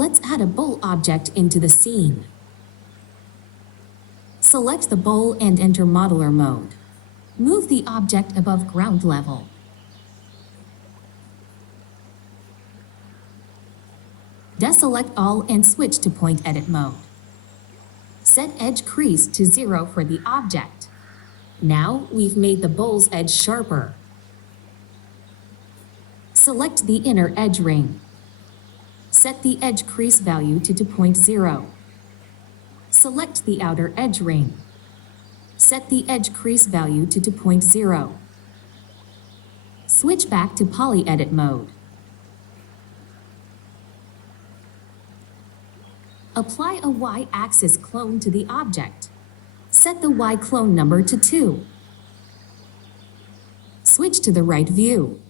Let's add a bowl object into the scene. Select the bowl and enter Modeler mode. Move the object above ground level. Deselect all and switch to Point Edit mode. Set edge crease to 0 for the object. Now we've made the bowl's edge sharper. Select the inner edge ring. Set the edge crease value to 2.0. Select the outer edge ring. Set the edge crease value to 2.0. Switch back to Poly Edit mode. Apply a Y-axis clone to the object. Set the Y clone number to 2. Switch to the right view.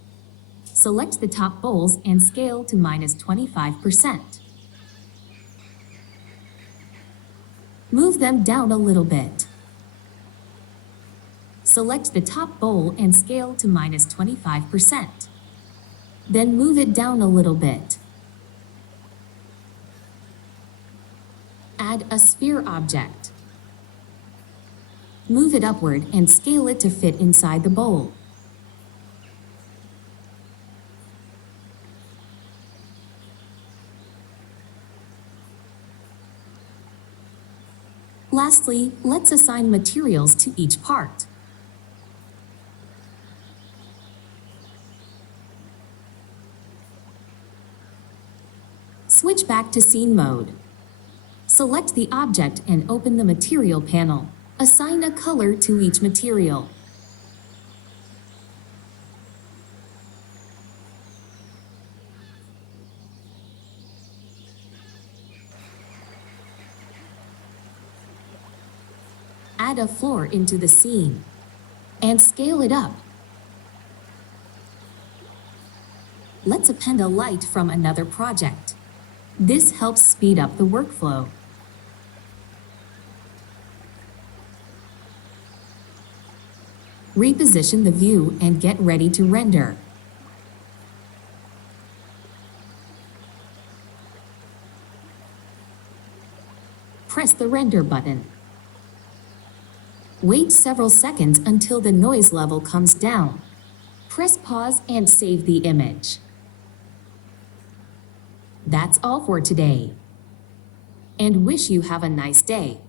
Select the top bowls and scale to -25%. Move them down a little bit. Select the top bowl and scale to -25%. Then move it down a little bit. Add a sphere object. Move it upward and scale it to fit inside the bowl. Lastly, let's assign materials to each part. Switch back to Scene mode. Select the object and open the Material panel. Assign a color to each material. Add a floor into the scene and scale it up. Let's append a light from another project. This helps speed up the workflow. Reposition the view and get ready to render. Press the render button. Wait several seconds until the noise level comes down. Press pause and save the image. That's all for today. And wish you have a nice day.